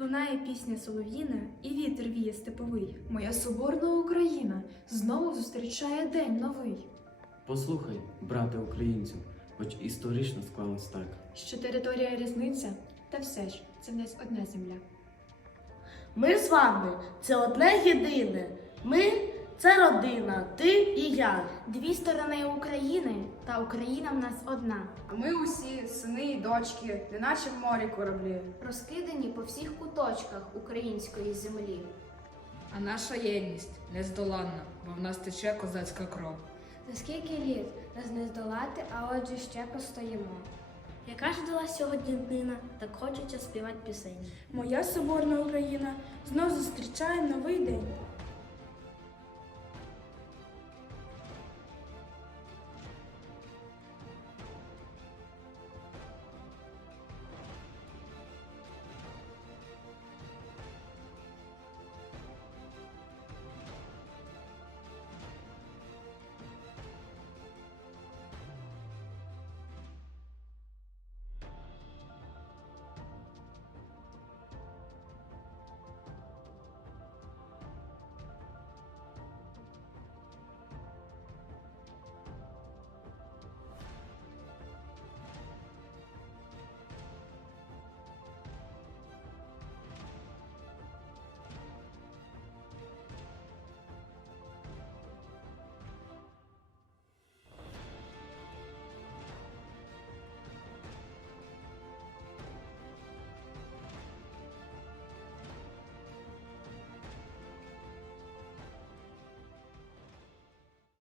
Лунає пісня солов'їна, і вітер віє степовий. Моя соборна Україна знову зустрічає день новий. Послухай, брате українцю, хоч історично склалось так. Що територія різниця, та все ж це в нас одна земля. Ми з вами це одне єдине. Ми це родина, ти і я. Дві сторони України, та Україна в нас одна. А ми усі сини і дочки, неначе в морі кораблі. розкидані по всіх куточках української землі. А наша єдність нездоланна, бо в нас тече козацька кров. За скільки літ нас не здолати, а отже ще постоїмо. Яка ж дала сьогодні днина, так хочеться співати пісень. Моя соборна Україна знов зустрічає новий день.